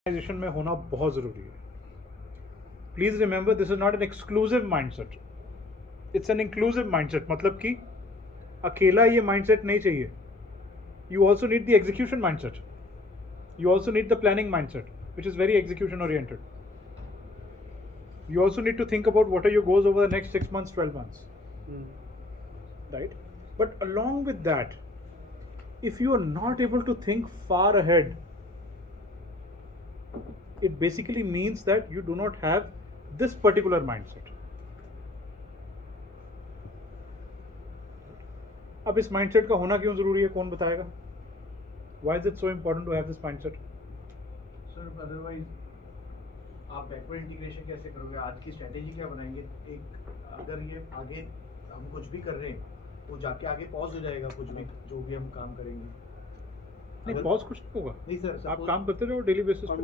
Organisation में होना बहुत ज़रूरी है. Please remember this is not an exclusive mindset, it's an inclusive mindset. मतलब कि अकेला ये माइंडसेट नहीं चाहिए. You also need the execution mindset, you also need the planning mindset which is very execution oriented. You also need to think about what are your goals over the next 6 months, 12 months. Right? But along with that, if you are not able to think far ahead, it basically means that you do not have this particular mindset. अब इस mindset का होना क्यों जरूरी है, कौन बताएगा? Why is it so important to have this mindset? Sir, otherwise आप बैकवर्ड इंटीग्रेशन कैसे करोगे? आज की स्ट्रेटेजी क्या बनाएंगे? एक अगर ये आगे हम कुछ भी कर रहे हैं, वो जाके आगे पॉज हो जाएगा. कुछ भी जो भी हम काम करेंगे, नहीं पॉज कुछ नहीं होगा. नहीं सर, आप काम करते रहो डेली बेसिस पे.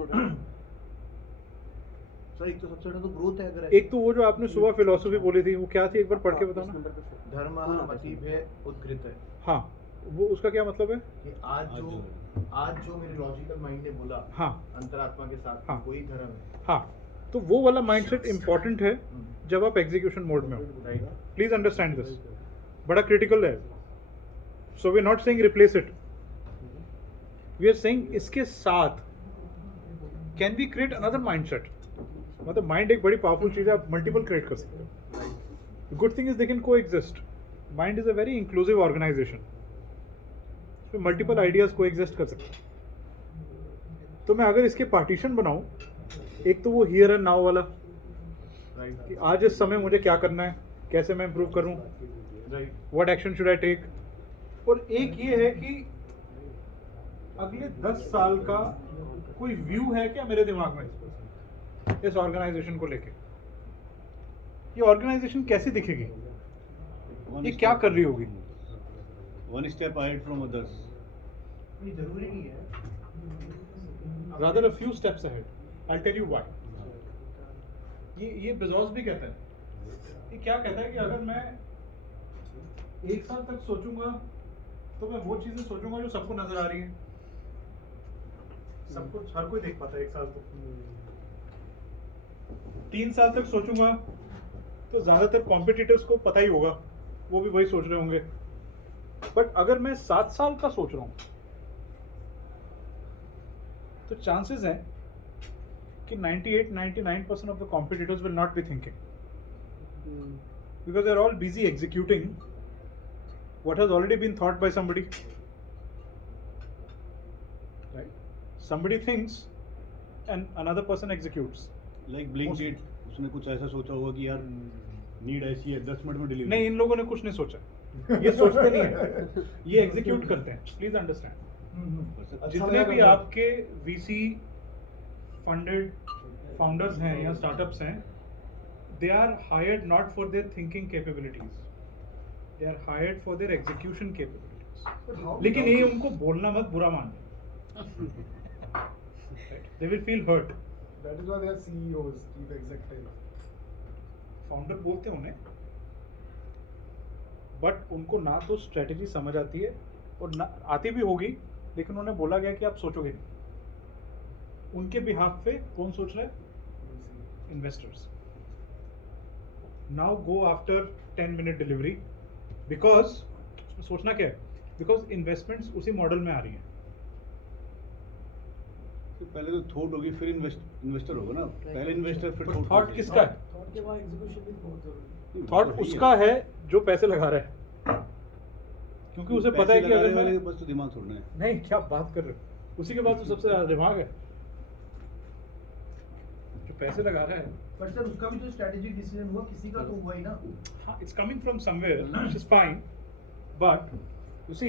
सर एक तो सबसे बड़ा तो ग्रोथ है. अगर एक तो वो जो आपने सुबह फिलोसफी बोली थी वो क्या थी, एक बार पढ़ के बताना. धर्म अतीब है उद्गृत है. हाँ, वो उसका क्या मतलब है कि आज जो मेरे लॉजिकल माइंड ने बोला, हाँ, अंतरात्मा के साथ, हाँ, वही धर्म है. हाँ, तो वो वाला माइंडसेट इंपॉर्टेंट है जब आप एग्जीक्यूशन मोड में हो. प्लीज अंडरस्टैंड दिस, बड़ा क्रिटिकल है. So we are not saying replace it, we are saying इसके साथ can we create another mindset. मतलब माइंड एक बड़ी पावरफुल चीज़ है, आप मल्टीपल क्रिएट कर सकते हो. Good thing is they can coexist. Mind is a very inclusive organisation, multiple ideas coexist कर सकते हैं. तो मैं अगर इसके पार्टीशन बनाऊं, एक तो वो हियर एंड नाउ वाला कि आज इस समय मुझे क्या करना है, कैसे मैं इंप्रूव करूं, what action should I take. और एक ये है कि अगले 10 साल का कोई व्यू है क्या मेरे दिमाग में इस ऑर्गेनाइजेशन को लेके. ये ऑर्गेनाइजेशन कैसी दिखेगी, ये क्या कर रही होगी. One step ahead from others. ये जरूरी नहीं है. Rather a few steps ahead. I'll tell you why. ये बेजोस भी कहता है. ये क्या कहता है कि अगर मैं 1 साल तक सोचूंगा तो मैं वो चीजें सोचूंगा जो सबको नजर आ रही हैं. सबको हर कोई देख पाता है 1 साल तक. 3 साल तक सोचूंगा तो ज्यादातर कॉम्पिटिटर्स को पता ही होगा, वो भी वही सोच रहे होंगे. बट अगर मैं 7 साल का सोच रहा हूं तो चांसेस हैं कि 98-99% of the competitors will not be thinking, because they are all busy executing what has already been thought by somebody. Right? Somebody thinks and another person executes. Like Blinkit, उसने कुछ ऐसा सोचा होगा कि यार नीड ऐसी है, 10 मिनट में डिलीवरी. नहीं, इन लोगों ने कुछ नहीं सोचा. ये सोचते नहीं है, ये एग्जीक्यूट करते हैं. प्लीज अंडरस्टैंड, जितने भी आपके वीसी फंडेड फाउंडर्स हैं या स्टार्टअप्स हैं, they are hired not for their thinking capabilities, they are hired for their execution capabilities. लेकिन ये उनको बोलना मत बुरा मानना, they will feel hurt. That is why they are CEOs, chief executives. Founder बोलते हैं उन्हें, बट उनको ना तो स्ट्रेटेजी समझ आती है और ना आती भी होगी, लेकिन उन्हें बोला गया कि आप सोचोगे नहीं. उनके बिहाफ पे कौन सोच रहा है? Investors. Now go after 10 minute delivery, because सोचना क्या है, बिकॉज इन्वेस्टमेंट्स उसी मॉडल में आ रही हैं. तो पहले तो थॉट होगी, फिर इन्वेस्टर होगा ना. पहले इन्वेस्टर, फिर थॉट किसका है? Thought के बाद execution भी बहुत जरूरी है. थॉट उसका है जो पैसे लगा रहा है, क्योंकि उसे पता है कि अगर मैं बस तो दिमाग छोड़ना है. नहीं, क्या बात कर रहे हो, उसी के बाद तो सबसे ज्यादा दिमाग है जो पैसे लगा रहा है. बट सर उसका भी तो स्ट्रेटेजिक डिसीजन हुआ, किसी का तो हुआ ही ना. हाँ, it's coming from somewhere which is fine, but you see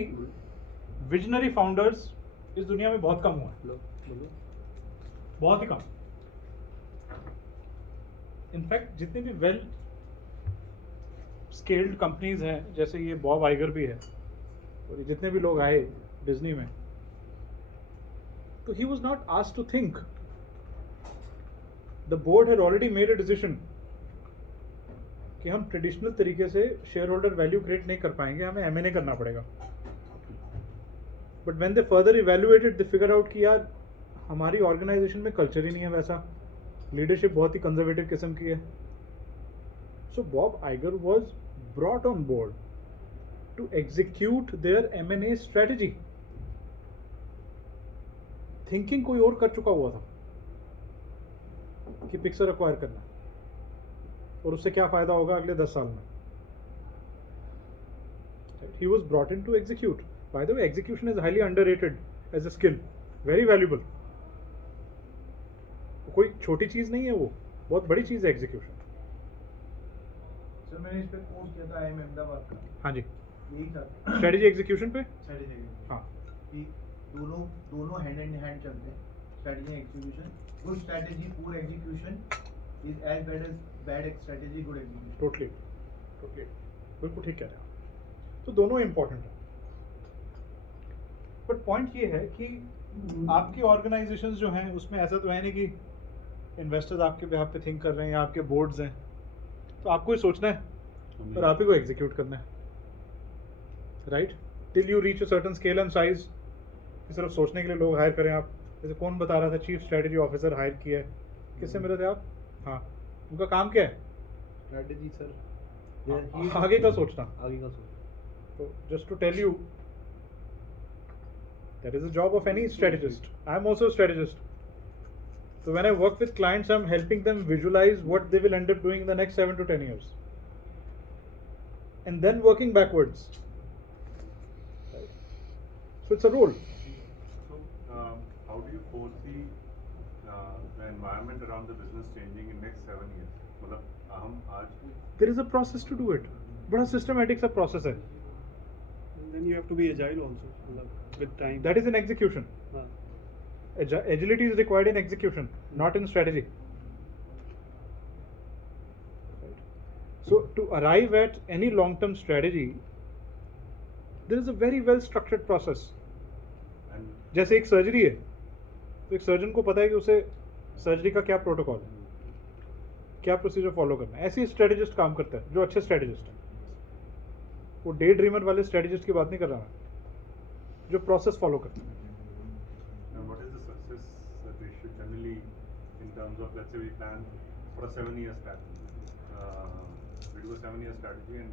visionary founders इस दुनिया में बहुत कम हुआ है, बहुत ही कम. इनफैक्ट जितने भी वेल स्केल्ड कंपनीज हैं, जैसे ये बॉब आइगर भी है, और जितने भी लोग आए डिज्नी में, तो he was not asked to think. The board had already made a decision कि हम ट्रेडिशनल तरीके से शेयर होल्डर वैल्यू क्रिएट नहीं कर पाएंगे, हमें M&A करना पड़ेगा. But when they further evaluated, they figure out कि यार हमारी ऑर्गेनाइजेशन में कल्चर ही नहीं है वैसा, लीडरशिप बहुत ही कंजर्वेटिव किस्म की है. So Bob Iger was brought on board to execute their M&A strategy. Thinking कोई और कर चुका हुआ था कि पिक्सर एक्वायर करना और उससे क्या फ़ायदा होगा अगले 10 साल में. He was brought in to execute. By the way, execution is highly underrated as a skill. Very valuable. कोई छोटी चीज़ नहीं है वो, बहुत बड़ी चीज़ है एग्जीक्यूशन. सर मैंने इस पे कोर्स किया था IIM अहमदाबाद का. हाँ जी. यही था स्ट्रेटजी एग्जीक्यूशन पे. स्ट्रेटेजी. हाँ. कि दोनों हैंड इन हैंड चलते हैं. Strategy execution, good strategy poor execution is as bad as bad strategy good execution. Totally बिल्कुल ठीक कह रहे हैं. तो दोनों इम्पोर्टेंट है. बट पॉइंट ये है कि आपकी ऑर्गेनाइजेशंस जो हैं उसमें ऐसा तो है नहीं कि इन्वेस्टर्स आपके बिहाफ पे थिंक कर रहे हैं या आपके बोर्ड्स हैं. तो आपको ही सोचना है और आप ही को एग्जीक्यूट करना है, right. Till you reach a certain scale and size सिर्फ सोचने के लिए लोग हायर करें. आप जैसे कौन बता रहा था, चीफ स्ट्रेटजी ऑफिसर हायर किया है, किससे मिले थे आप? हाँ, उनका काम क्या है? स्ट्रेटजी सर, आगे का सोचना. आगे का सोचना. So just to tell you, that is the job of any strategist. I am also a strategist. So when I work with clients, I am helping them visualize what they will end up doing in the next 7 to 10 years. And then working backwards. Right? So it's a role. So how do you foresee the environment around the business changing in next 7 years? मतलब हम आज There is a process to do it. बड़ा systematic सा process है. Then you have to be agile also, with time. That is in execution. हाँ. Agility is required in execution, not in strategy. Right. So to arrive at any long-term strategy, there is a very well-structured process. and जैसे एक surgery है, तो एक surgeon को पता है कि उसे सर्जरी का क्या प्रोटोकॉल है, क्या प्रोसीजर फॉलो करना है. ऐसे ही स्ट्रेटेजिस्ट काम करता है, जो अच्छे स्ट्रेटेजिस्ट हैं. वो डे ड्रीमर वाले स्ट्रेटेजिस्ट की बात नहीं कर रहा मैं, जो प्रोसेस फॉलो करते हैं. what is the success ratio generally in terms of, let's say we plan for a 7-year strategy, we do a 7-year strategy, and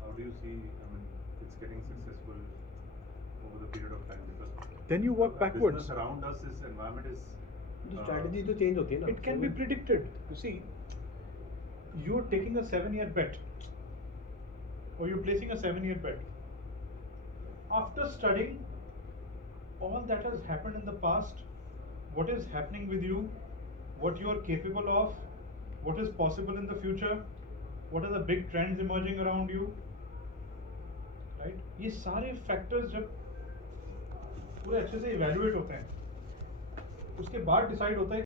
how do you see, I mean, it's getting successful over the period of time? Because Then you work backwards. business around us, this environment is strategy तो change होती है ना. It can be predicted. You see, you're taking a 7-year bet, or you're placing a 7-year bet. After studying all that has happened in the past, what is happening with you, what you are capable of, what is possible in the future, what are the big trends emerging around you, right? ये सारे factors जब पूरे अच्छे से evaluate होते हैं, उसके बाद decide होता है